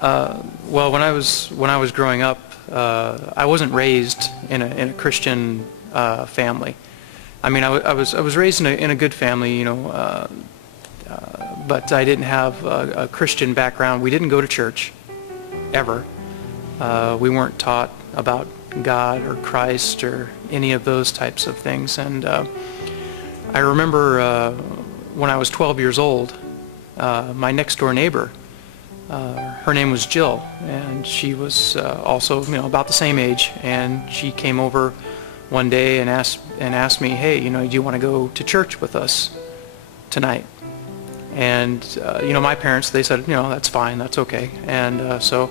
Well, when I was growing up, I wasn't raised in a Christian family. I mean, I was raised in a good family, but I didn't have a Christian background. We didn't go to church ever. We weren't taught about God or Christ or any of those types of things. And I remember when I was 12 years old, my next door neighbor, her name was Jill, and she was also about the same age, and she came over one day and asked me, hey, do you want to go to church with us tonight? And my parents, they said, that's fine, that's okay. And so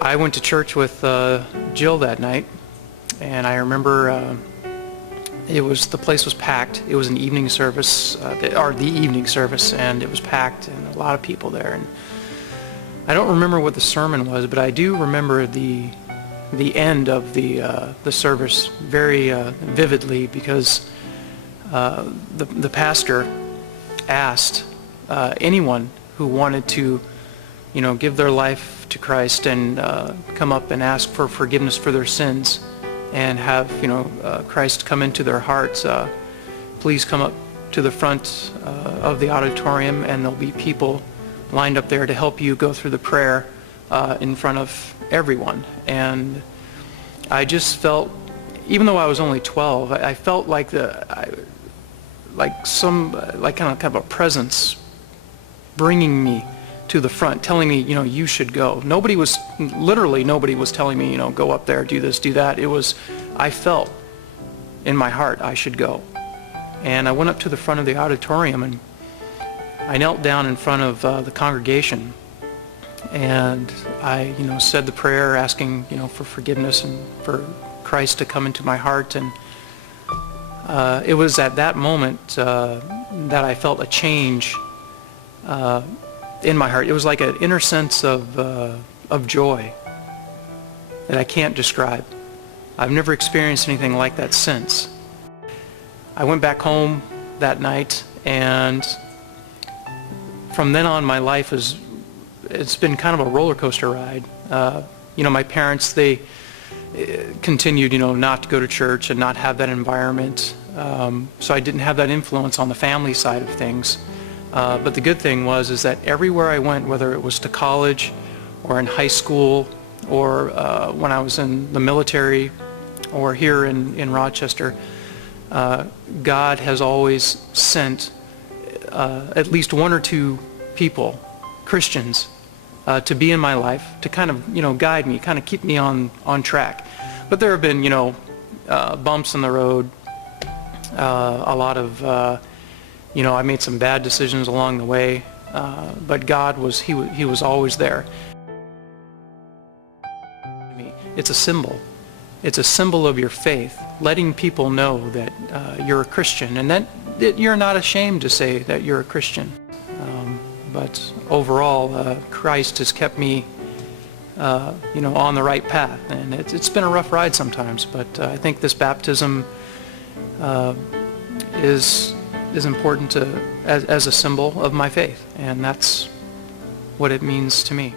I went to church with Jill that night, and I remember the place was packed. It was an evening service, or the evening service, and it was packed, and a lot of people there. And I don't remember what the sermon was, but I do remember the end of the service very vividly, because the pastor asked anyone who wanted to give their life to Christ and come up and ask for forgiveness for their sins and have Christ come into their hearts, please come up to the front of the auditorium, and there'll be people lined up there to help you go through the prayer in front of everyone. And I just felt, even though I was only 12, I felt like kind of a presence bringing me to the front, telling me, you should go. Nobody was telling me, go up there, do this, do that. I felt in my heart I should go. And I went up to the front of the auditorium, and I knelt down in front of the congregation, and I, said the prayer asking, for forgiveness and for Christ to come into my heart. And it was at that moment that I felt a change in my heart. It was like an inner sense of joy that I can't describe. I've never experienced anything like that since. I went back home that night, and from then on, my life it's been kind of a roller coaster ride. My parents, they continued, not to go to church and not have that environment. So I didn't have that influence on the family side of things. But the good thing is that everywhere I went, whether it was to college or in high school or when I was in the military or here in Rochester, God has always sent at least one or two people, Christians, to be in my life, to kind of guide me, kind of keep me on track. But there have been bumps in the road, a lot of I made some bad decisions along the way, but God he was always there. It's a symbol. It's a symbol of your faith, letting people know that you're a Christian, and that you're not ashamed to say that you're a Christian. But overall, Christ has kept me, on the right path, and it's been a rough ride sometimes. But I think this baptism is important as a symbol of my faith, and that's what it means to me.